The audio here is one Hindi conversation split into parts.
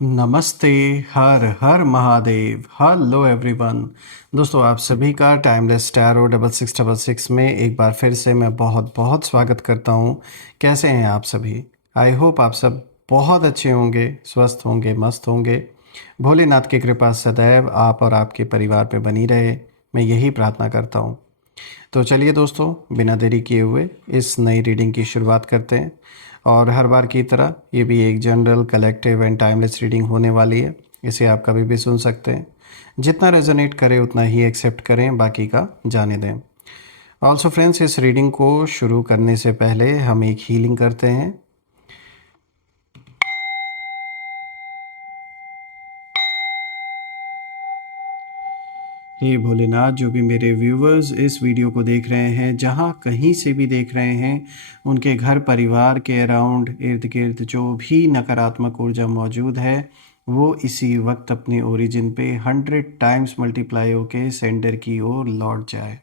नमस्ते। हर हर महादेव। Hello everyone. दोस्तों, आप सभी का टाइमलेस टैरो 6666 में एक बार फिर से मैं बहुत बहुत स्वागत करता हूँ। कैसे हैं आप सभी? आई होप आप सब बहुत अच्छे होंगे, स्वस्थ होंगे, मस्त होंगे। भोलेनाथ की कृपा सदैव आप और आपके परिवार पे बनी रहे, मैं यही प्रार्थना करता हूँ। तो चलिए दोस्तों, बिना देरी किए हुए इस नई रीडिंग की शुरुआत करते हैं। और हर बार की तरह ये भी एक general, collective and timeless reading होने वाली है। इसे आप कभी भी सुन सकते हैं। जितना रेजोनेट करे उतना ही एक्सेप्ट करें, बाकी का जाने दें। ऑल्सो फ्रेंड्स, इस रीडिंग को शुरू करने से पहले हम एक हीलिंग करते हैं। हे भोलेनाथ, जो भी मेरे व्यूवर्स इस वीडियो को देख रहे हैं, जहाँ कहीं से भी देख रहे हैं, उनके घर परिवार के अराउंड इर्द गिर्द जो भी नकारात्मक ऊर्जा मौजूद है, वो इसी वक्त अपने ओरिजिन पे 100 टाइम्स मल्टीप्लाई होके सेंडर की ओर लौट जाए।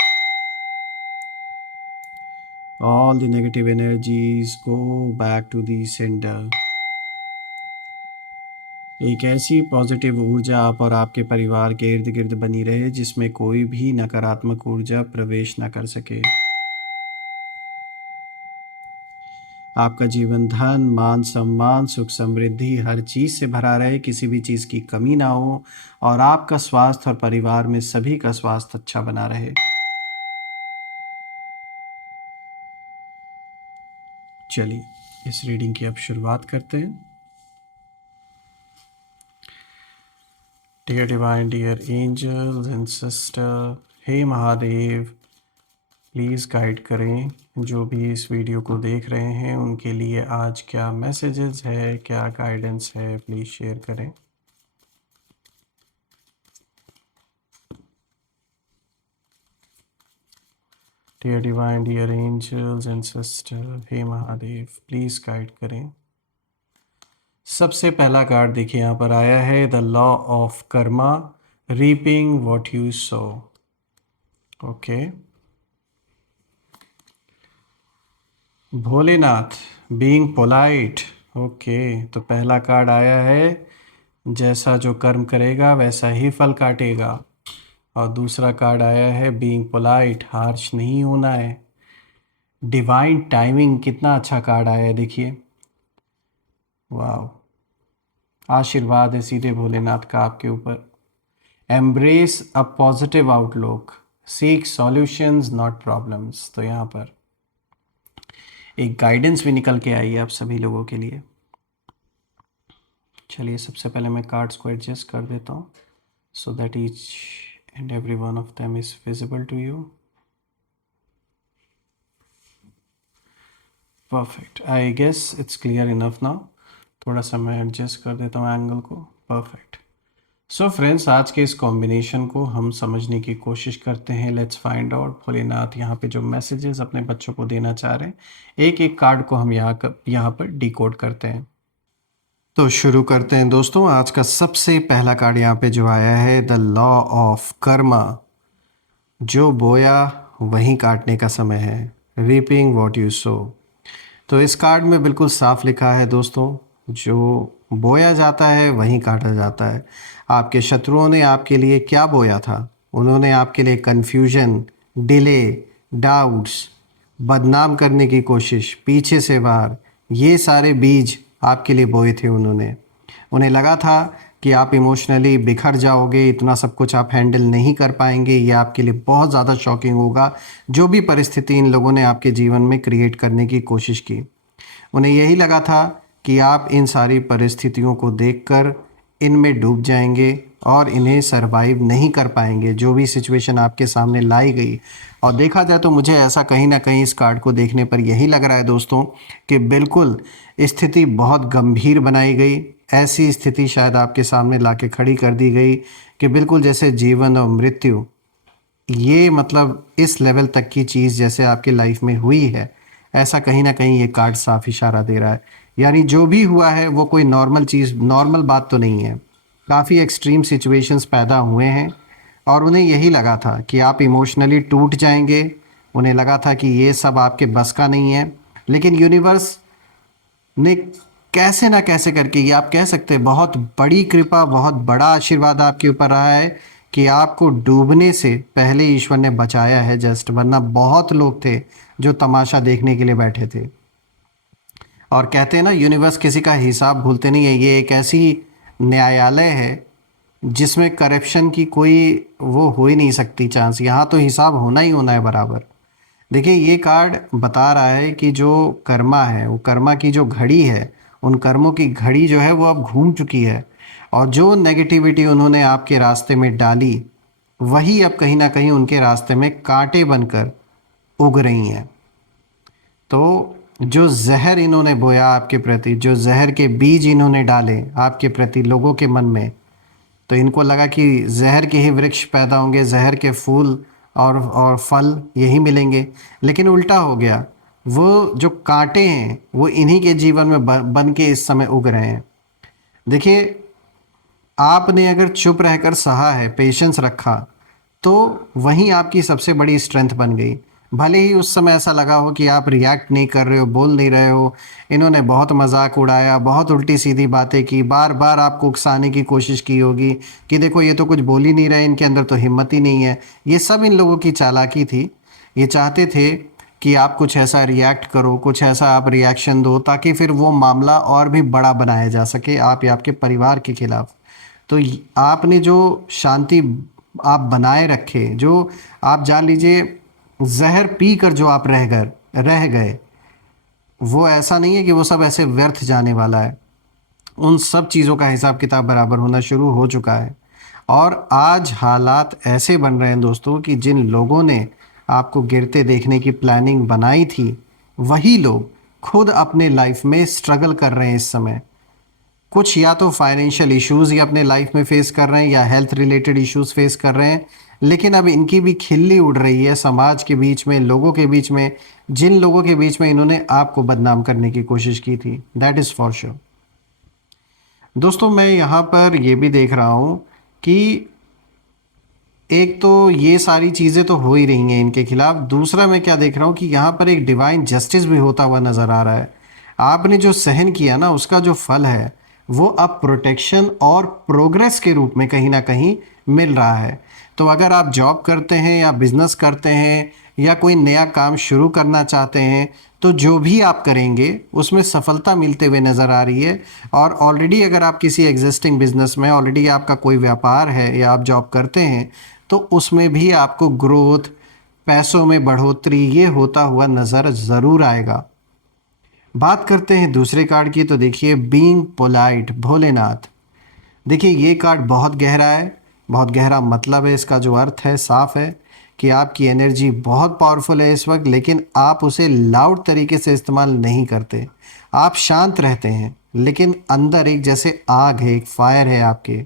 All the negative energies go back to the sender. एक ऐसी पॉजिटिव ऊर्जा आप और आपके परिवार के इर्द गिर्द बनी रहे, जिसमें कोई भी नकारात्मक ऊर्जा प्रवेश न कर सके। आपका जीवन धन, मान सम्मान, सुख समृद्धि हर चीज़ से भरा रहे, किसी भी चीज़ की कमी ना हो, और आपका स्वास्थ्य और परिवार में सभी का स्वास्थ्य अच्छा बना रहे। चलिए इस रीडिंग की अब शुरुआत करते हैं। Dear divine, dear angels and sister, हे महादेव, प्लीज़ गाइड करें जो भी इस वीडियो को देख रहे हैं, उनके लिए आज क्या मैसेजेस है, क्या गाइडेंस है, प्लीज़ शेयर करें। Dear divine, dear angels and sister, हे महादेव, प्लीज़ गाइड करें। सबसे पहला कार्ड देखिए, यहाँ पर आया है the law of karma, reaping what you sow. Okay, Bholenath, being polite. Okay, तो पहला कार्ड आया है जैसा जो कर्म करेगा वैसा ही फल काटेगा। और दूसरा कार्ड आया है बीइंग पोलाइट, हार्श नहीं होना है। डिवाइन टाइमिंग, कितना अच्छा कार्ड आया है देखिए। वाह, आशीर्वाद है सीधे भोलेनाथ का आपके ऊपर। Embrace a positive outlook, seek solutions not problems. तो यहाँ पर एक गाइडेंस भी निकल के आई है आप सभी लोगों के लिए। चलिए सबसे पहले मैं कार्ड्स को एडजस्ट कर देता हूँ, so that each and every one of them is visible to you. Perfect, I guess it's clear enough now. थोड़ा सा मैं एडजस्ट कर देता हूँ एंगल को। परफेक्ट। सो फ्रेंड्स, आज के इस कॉम्बिनेशन को हम समझने की कोशिश करते हैं। लेट्स फाइंड आउट भोलेनाथ यहाँ पे जो मैसेजेस अपने बच्चों को देना चाह रहे हैं। एक एक कार्ड को हम यहाँ पर डिकोड करते हैं। तो शुरू करते हैं दोस्तों। आज का सबसे पहला कार्ड यहाँ पे जो आया है द लॉ ऑफ कर्मा, जो बोया वहीं काटने का समय है। रीपिंग व्हाट यू सो। तो इस कार्ड में बिल्कुल साफ लिखा है दोस्तों, जो बोया जाता है वहीं काटा जाता है। आपके शत्रुओं ने आपके लिए क्या बोया था? उन्होंने आपके लिए कन्फ्यूजन, डिले, डाउट्स, बदनाम करने की कोशिश, पीछे से वार, ये सारे बीज आपके लिए बोए थे उन्होंने। उन्हें लगा था कि आप इमोशनली बिखर जाओगे, इतना सब कुछ आप हैंडल नहीं कर पाएंगे, ये आपके लिए बहुत ज़्यादा शॉकिंग होगा। जो भी परिस्थिति इन लोगों ने आपके जीवन में क्रिएट करने की कोशिश की, उन्हें यही लगा था कि आप इन सारी परिस्थितियों को देखकर इनमें डूब जाएंगे और इन्हें सरवाइव नहीं कर पाएंगे, जो भी सिचुएशन आपके सामने लाई गई। और देखा जाए तो मुझे ऐसा कहीं ना कहीं इस कार्ड को देखने पर यही लग रहा है दोस्तों, कि बिल्कुल स्थिति बहुत गंभीर बनाई गई। ऐसी स्थिति शायद आपके सामने लाके खड़ी कर दी गई कि बिल्कुल जैसे जीवन और मृत्यु, ये मतलब इस लेवल तक की चीज़ जैसे आपके लाइफ में हुई है, ऐसा कहीं ना कहीं ये कार्ड साफ इशारा दे रहा है। यानी जो भी हुआ है वो कोई नॉर्मल चीज़, नॉर्मल बात तो नहीं है। काफ़ी एक्सट्रीम सिचुएशंस पैदा हुए हैं और उन्हें यही लगा था कि आप इमोशनली टूट जाएंगे। उन्हें लगा था कि ये सब आपके बस का नहीं है, लेकिन यूनिवर्स ने कैसे ना कैसे करके, ये आप कह सकते हैं बहुत बड़ी कृपा, बहुत बड़ा आशीर्वाद आपके ऊपर रहा है कि आपको डूबने से पहले ईश्वर ने बचाया है जस्ट, वरना बहुत लोग थे जो तमाशा देखने के लिए बैठे थे। और कहते हैं ना, यूनिवर्स किसी का हिसाब भूलते नहीं है। ये एक ऐसी न्यायालय है जिसमें करप्शन की कोई वो हो ही नहीं सकती चांस। यहाँ तो हिसाब होना ही होना है बराबर। देखिए, ये कार्ड बता रहा है कि जो कर्मा है, वो कर्मा की जो घड़ी है, उन कर्मों की घड़ी जो है वो अब घूम चुकी है। और जो नेगेटिविटी उन्होंने आपके रास्ते में डाली, वही अब कहीं ना कहीं उनके रास्ते में कांटे बनकर उग रही हैं। तो जो जहर इन्होंने बोया आपके प्रति, जो जहर के बीज इन्होंने डाले आपके प्रति लोगों के मन में, तो इनको लगा कि जहर के ही वृक्ष पैदा होंगे, जहर के फूल और फल यही मिलेंगे। लेकिन उल्टा हो गया। वो जो कांटे हैं वो इन्हीं के जीवन में बन के इस समय उग रहे हैं। देखिए, आपने अगर चुप रहकर सहा है, पेशेंस रखा, तो वहीं आपकी सबसे बड़ी स्ट्रेंथ बन गई। भले ही उस समय ऐसा लगा हो कि आप रिएक्ट नहीं कर रहे हो, बोल नहीं रहे हो, इन्होंने बहुत मजाक उड़ाया, बहुत उल्टी सीधी बातें की, बार बार आपको उकसाने की कोशिश की होगी कि देखो ये तो कुछ बोल ही नहीं रहे, इनके अंदर तो हिम्मत ही नहीं है। ये सब इन लोगों की चालाकी थी। ये चाहते थे कि आप कुछ ऐसा रिएक्ट करो, कुछ ऐसा आप रिएक्शन दो, ताकि फिर वो मामला और भी बड़ा बनाया जा सके आप या आपके परिवार के खिलाफ। तो आपने जो शांति आप बनाए रखे, जो आप जान लीजिए जहर पी कर जो आप रह गए, वो ऐसा नहीं है कि वो सब ऐसे व्यर्थ जाने वाला है। उन सब चीज़ों का हिसाब किताब बराबर होना शुरू हो चुका है। और आज हालात ऐसे बन रहे हैं दोस्तों कि जिन लोगों ने आपको गिरते देखने की प्लानिंग बनाई थी, वही लोग खुद अपने लाइफ में स्ट्रगल कर रहे हैं इस समय। कुछ या तो फाइनेंशियल इश्यूज ही अपने लाइफ में फेस कर रहे हैं या हेल्थ रिलेटेड इश्यूज फेस कर रहे हैं। लेकिन अब इनकी भी खिल्ली उड़ रही है समाज के बीच में, लोगों के बीच में, जिन लोगों के बीच में इन्होंने आपको बदनाम करने की कोशिश की थी। That is for sure. दोस्तों, मैं यहाँ पर ये भी देख रहा हूँ कि एक तो ये सारी चीज़ें तो हो ही रही हैं इनके खिलाफ, दूसरा मैं क्या देख रहा हूँ कि यहाँ पर एक डिवाइन जस्टिस भी होता हुआ नज़र आ रहा है। आपने जो सहन किया ना, उसका जो फल है वो अब प्रोटेक्शन और प्रोग्रेस के रूप में कहीं ना कहीं मिल रहा है। तो अगर आप जॉब करते हैं या बिजनेस करते हैं या कोई नया काम शुरू करना चाहते हैं, तो जो भी आप करेंगे उसमें सफलता मिलते हुए नज़र आ रही है। और ऑलरेडी अगर आप किसी एग्जिस्टिंग बिजनेस में, ऑलरेडी आपका कोई व्यापार है या आप जॉब करते हैं, तो उसमें भी आपको ग्रोथ, पैसों में बढ़ोतरी, ये होता हुआ नज़र ज़रूर आएगा। बात करते हैं दूसरे कार्ड की, तो देखिए बीइंग पोलाइट, भोलेनाथ। देखिए, ये कार्ड बहुत गहरा है, बहुत गहरा मतलब है इसका। जो अर्थ है साफ है कि आपकी एनर्जी बहुत पावरफुल है इस वक्त, लेकिन आप उसे लाउड तरीके से इस्तेमाल नहीं करते। आप शांत रहते हैं, लेकिन अंदर एक जैसे आग है, एक फायर है आपके।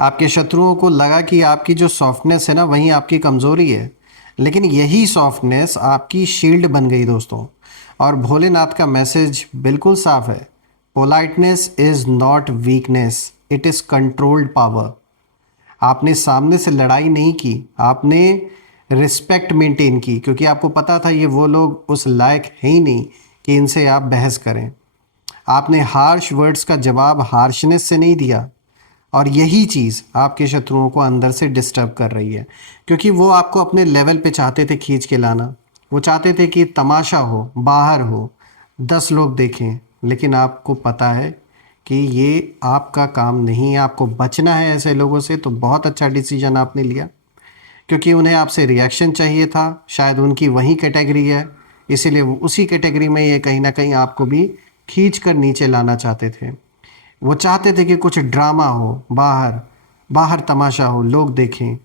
आपके शत्रुओं को लगा कि आपकी जो सॉफ्टनेस है ना, वहीं आपकी कमज़ोरी है, लेकिन यही सॉफ्टनेस आपकी शील्ड बन गई दोस्तों। और भोलेनाथ का मैसेज बिल्कुल साफ है। Politeness is not weakness, it is controlled power. आपने सामने से लड़ाई नहीं की, आपने रिस्पेक्ट मेंटेन की, क्योंकि आपको पता था ये वो लोग उस लायक है ही नहीं कि इनसे आप बहस करें। आपने हार्श वर्ड्स का जवाब हार्शनेस से नहीं दिया। और यही चीज़ आपके शत्रुओं को अंदर से डिस्टर्ब कर रही है, क्योंकि वो आपको अपने लेवल पे चाहते थे खींच के लाना। वो चाहते थे कि तमाशा हो, बाहर हो, 10 लोग देखें। लेकिन आपको पता है कि ये आपका काम नहीं है, आपको बचना है ऐसे लोगों से। तो बहुत अच्छा डिसीजन आपने लिया, क्योंकि उन्हें आपसे रिएक्शन चाहिए था, शायद उनकी वही कैटेगरी है, इसीलिए वो उसी कैटेगरी में ये कहीं ना कहीं आपको भी खींच कर नीचे लाना चाहते थे। वो चाहते थे कि कुछ ड्रामा हो, बाहर बाहर तमाशा हो, लोग देखें।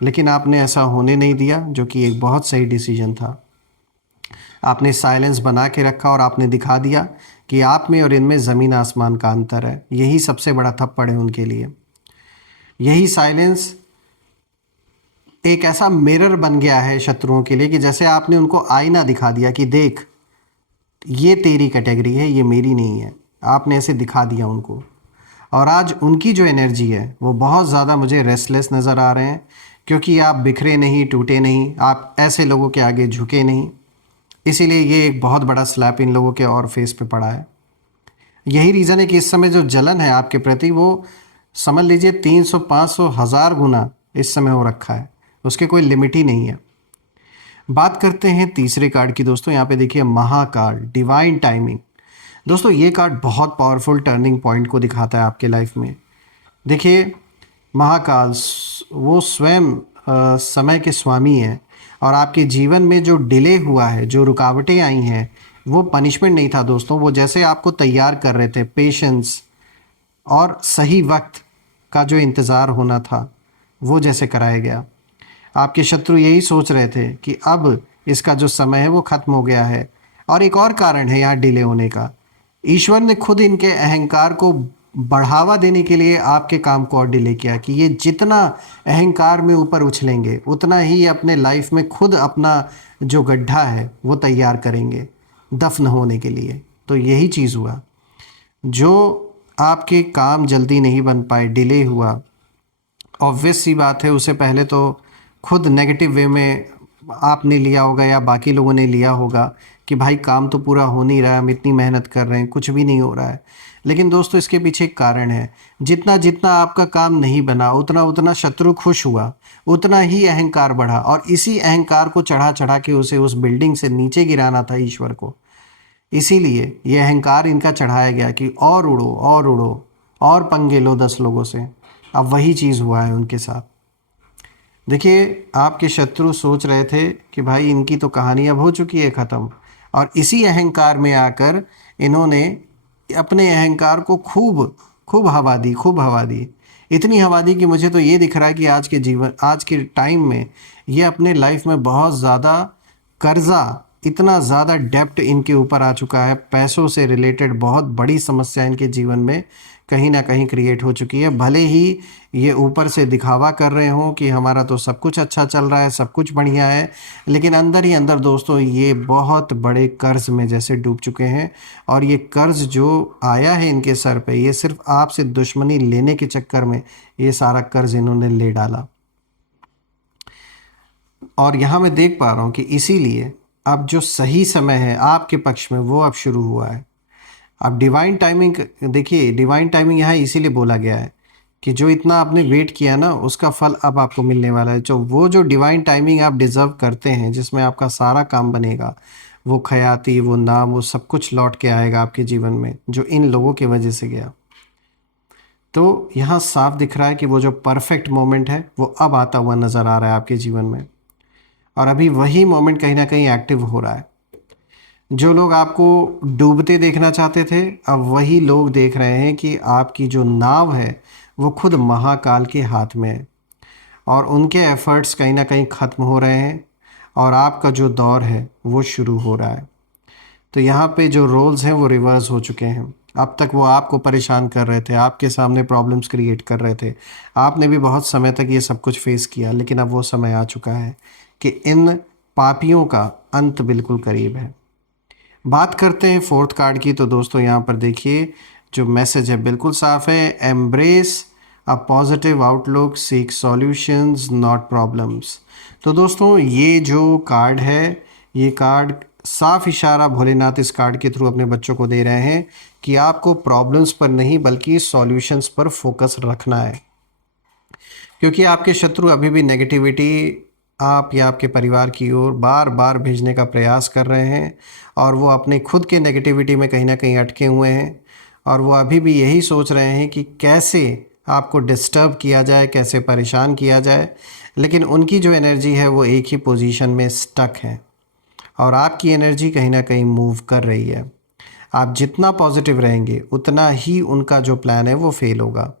लेकिन आपने ऐसा होने नहीं दिया, जो कि एक बहुत सही डिसीजन था। आपने साइलेंस बना के रखा और आपने दिखा दिया कि आप में और इनमें ज़मीन आसमान का अंतर है। यही सबसे बड़ा थप्पड़ है उनके लिए। यही साइलेंस एक ऐसा मिरर बन गया है शत्रुओं के लिए कि जैसे आपने उनको आईना दिखा दिया कि देख, ये तेरी कैटेगरी है, ये मेरी नहीं है। आपने ऐसे दिखा दिया उनको। और आज उनकी जो एनर्जी है वो बहुत ज़्यादा मुझे रेस्टलेस नज़र आ रहे हैं, क्योंकि आप बिखरे नहीं, टूटे नहीं, आप ऐसे लोगों के आगे झुके नहीं। इसीलिए ये एक बहुत बड़ा स्लैप इन लोगों के और फेस पे पड़ा है। यही रीज़न है कि इस समय जो जलन है आपके प्रति वो समझ लीजिए 300 500 1000 गुना इस समय हो रखा है, उसके कोई लिमिट ही नहीं है। बात करते हैं तीसरे कार्ड की दोस्तों। यहाँ पे देखिए महाकाल, डिवाइन टाइमिंग। दोस्तों ये कार्ड बहुत पावरफुल टर्निंग पॉइंट को दिखाता है आपके लाइफ में। देखिए महाकाल वो स्वयं समय के स्वामी हैं, और आपके जीवन में जो डिले हुआ है, जो रुकावटें आई हैं, वो पनिशमेंट नहीं था दोस्तों। वो जैसे आपको तैयार कर रहे थे, पेशेंस और सही वक्त का जो इंतज़ार होना था वो जैसे कराया गया। आपके शत्रु यही सोच रहे थे कि अब इसका जो समय है वो ख़त्म हो गया है। और एक और कारण है यहाँ डिले होने का, ईश्वर ने खुद इनके अहंकार को बढ़ावा देने के लिए आपके काम को और डिले किया कि ये जितना अहंकार में ऊपर उछलेंगे उतना ही अपने लाइफ में खुद अपना जो गड्ढा है वो तैयार करेंगे दफन होने के लिए। तो यही चीज़ हुआ, जो आपके काम जल्दी नहीं बन पाए, डिले हुआ, ऑब्वियस सी बात है उसे पहले तो खुद नेगेटिव वे में आपने लिया होगा या बाकी लोगों ने लिया होगा कि भाई काम तो पूरा हो नहीं रहा है, हम इतनी मेहनत कर रहे हैं, कुछ भी नहीं हो रहा है। लेकिन दोस्तों इसके पीछे एक कारण है, जितना जितना आपका काम नहीं बना उतना उतना शत्रु खुश हुआ, उतना ही अहंकार बढ़ा, और इसी अहंकार को चढ़ा चढ़ा के उसे उस बिल्डिंग से नीचे गिराना था ईश्वर को। इसीलिए ये अहंकार इनका चढ़ाया गया कि और उड़ो और उड़ो और पंगे लो 10 लोगों से। अब वही चीज़ हुआ है उनके साथ। देखिए आपके शत्रु सोच रहे थे कि भाई इनकी तो कहानी अब हो चुकी है ख़त्म, और इसी अहंकार में आकर इन्होंने अपने अहंकार को खूब खूब हवा दी, खूब हवा दी। इतनी हवा दी कि मुझे तो ये दिख रहा है कि आज के टाइम में ये अपने लाइफ में बहुत ज़्यादा कर्जा, इतना ज़्यादा डेप्ट इनके ऊपर आ चुका है, पैसों से रिलेटेड बहुत बड़ी समस्या इनके जीवन में कहीं ना कहीं क्रिएट हो चुकी है। भले ही ये ऊपर से दिखावा कर रहे हों कि हमारा तो सब कुछ अच्छा चल रहा है, सब कुछ बढ़िया है, लेकिन अंदर ही अंदर दोस्तों ये बहुत बड़े कर्ज में जैसे डूब चुके हैं। और ये कर्ज जो आया है इनके सर पे, ये सिर्फ आपसे दुश्मनी लेने के चक्कर में ये सारा कर्ज इन्होंने ले डाला। और यहाँ मैं देख पा रहा हूँ कि इसीलिए अब जो सही समय है आपके पक्ष में वो अब शुरू हुआ है। अब डिवाइन टाइमिंग देखिए, डिवाइन टाइमिंग यहाँ इसीलिए बोला गया है कि जो इतना आपने वेट किया ना उसका फल अब आपको मिलने वाला है। जो डिवाइन टाइमिंग आप डिज़र्व करते हैं, जिसमें आपका सारा काम बनेगा, वो खयाती, वो नाम, वो सब कुछ लौट के आएगा आपके जीवन में जो इन लोगों की वजह से गया। तो यहाँ साफ दिख रहा है कि वो जो परफेक्ट मोमेंट है वो अब आता हुआ नज़र आ रहा है आपके जीवन में, और अभी वही मोमेंट कहीं ना कहीं एक्टिव हो रहा है। जो लोग आपको डूबते देखना चाहते थे, अब वही लोग देख रहे हैं कि आपकी जो नाव है वो खुद महाकाल के हाथ में है, और उनके एफर्ट्स कहीं ना कहीं ख़त्म हो रहे हैं, और आपका जो दौर है वो शुरू हो रहा है। तो यहाँ पे जो रोल्स हैं वो रिवर्स हो चुके हैं। अब तक वो आपको परेशान कर रहे थे, आपके सामने प्रॉब्लम्स क्रिएट कर रहे थे, आपने भी बहुत समय तक ये सब कुछ फेस किया, लेकिन अब वो समय आ चुका है कि इन पापियों का अंत बिल्कुल करीब है। बात करते हैं फोर्थ कार्ड की। तो दोस्तों यहाँ पर देखिए जो मैसेज है बिल्कुल साफ है, embrace a positive outlook, seek solutions not problems. तो दोस्तों ये जो कार्ड है, ये कार्ड साफ इशारा भोलेनाथ इस कार्ड के थ्रू अपने बच्चों को दे रहे हैं कि आपको प्रॉब्लम्स पर नहीं बल्कि सॉल्यूशंस पर फोकस रखना है, क्योंकि आपके शत्रु अभी भी नेगेटिविटी आप या आपके परिवार की ओर बार बार भेजने का प्रयास कर रहे हैं, और वो अपने खुद के नेगेटिविटी में कहीं ना कहीं अटके हुए हैं, और वो अभी भी यही सोच रहे हैं कि कैसे आपको डिस्टर्ब किया जाए, कैसे परेशान किया जाए। लेकिन उनकी जो एनर्जी है वो एक ही पोजीशन में स्टक है, और आपकी एनर्जी कहीं ना कहीं मूव कर रही है। आप जितना पॉजिटिव रहेंगे उतना ही उनका जो प्लान है वो फेल होगा।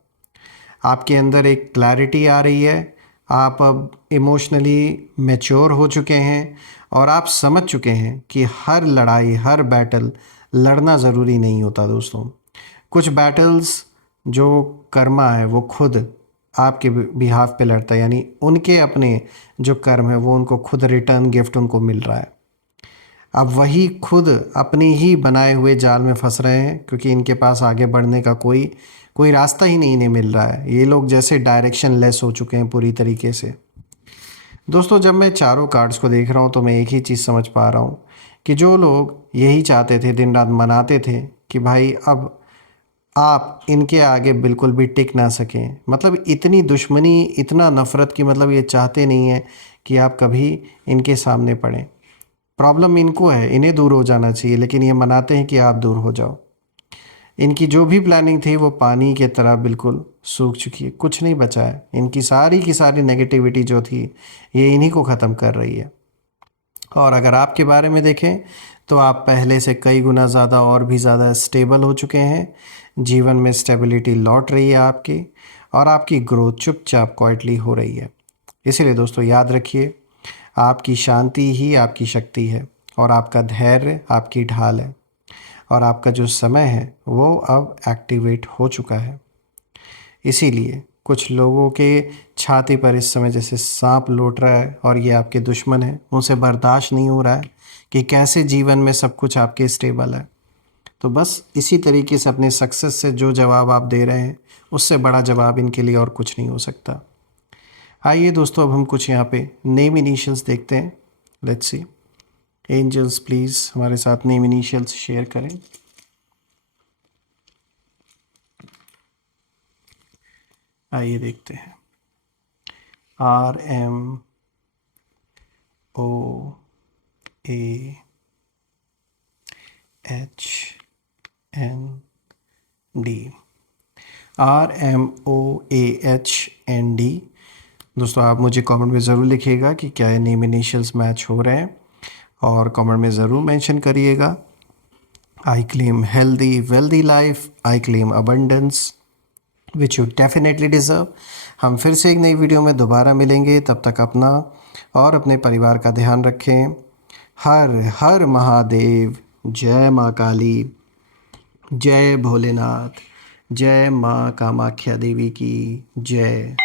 आपके अंदर एक क्लैरिटी आ रही है, आप अब इमोशनली मैच्योर हो चुके हैं, और आप समझ चुके हैं कि हर लड़ाई, हर बैटल लड़ना ज़रूरी नहीं होता दोस्तों। कुछ बैटल्स जो कर्मा है वो खुद आपके बिहाफ पे लड़ता है, यानी उनके अपने जो कर्म है वो उनको खुद रिटर्न गिफ्ट उनको मिल रहा है। अब वही खुद अपनी ही बनाए हुए जाल में फंस रहे हैं, क्योंकि इनके पास आगे बढ़ने का कोई रास्ता ही नहीं इन्हें मिल रहा है। ये लोग जैसे डायरेक्शन लेस हो चुके हैं पूरी तरीके से। दोस्तों जब मैं चारों कार्ड्स को देख रहा हूँ तो मैं एक ही चीज़ समझ पा रहा हूँ कि जो लोग यही चाहते थे, दिन रात मनाते थे कि भाई अब आप इनके आगे बिल्कुल भी टिक ना सकें। मतलब इतनी दुश्मनी, इतना नफ़रत कि मतलब ये चाहते नहीं हैं कि आप कभी इनके सामने पड़ें। प्रॉब्लम इनको है, इन्हें दूर हो जाना चाहिए, लेकिन ये मनाते हैं कि आप दूर हो जाओ। इनकी जो भी प्लानिंग थी वो पानी की तरह बिल्कुल सूख चुकी है, कुछ नहीं बचा है। इनकी सारी की सारी नेगेटिविटी जो थी ये इन्हीं को ख़त्म कर रही है। और अगर आपके बारे में देखें तो आप पहले से कई गुना ज़्यादा और भी ज़्यादा स्टेबल हो चुके हैं। जीवन में स्टेबिलिटी लौट रही है आपकी, और आपकी ग्रोथ चुपचाप क्वाइटली हो रही है। इसीलिए दोस्तों याद रखिए, आपकी शांति ही आपकी शक्ति है, और आपका धैर्य आपकी ढाल है, और आपका जो समय है वो अब एक्टिवेट हो चुका है। इसीलिए कुछ लोगों के छाती पर इस समय जैसे सांप लौट रहा है, और ये आपके दुश्मन हैं, उनसे बर्दाश्त नहीं हो रहा है कि कैसे जीवन में सब कुछ आपके स्टेबल है। तो बस इसी तरीके से अपने सक्सेस से जो जवाब आप दे रहे हैं, उससे बड़ा जवाब इनके लिए और कुछ नहीं हो सकता। आइए दोस्तों, अब हम कुछ यहाँ पे नेम इनिशियल्स देखते हैं। Let's see. एंजल्स प्लीज़ हमारे साथ नेम इनिशियल्स शेयर करें। आइए देखते हैं। RMOAHND। RMOAHND। दोस्तों आप मुझे कमेंट में ज़रूर लिखिएगा कि क्या ये नेम इनिशियल्स मैच हो रहे हैं, और कमेंट में ज़रूर मेंशन करिएगा। I claim healthy wealthy life, I claim abundance which you definitely deserve. हम फिर से एक नई वीडियो में दोबारा मिलेंगे, तब तक अपना और अपने परिवार का ध्यान रखें। हर हर महादेव। जय माँ काली, जय भोलेनाथ, जय माँ कामाख्या देवी की जय।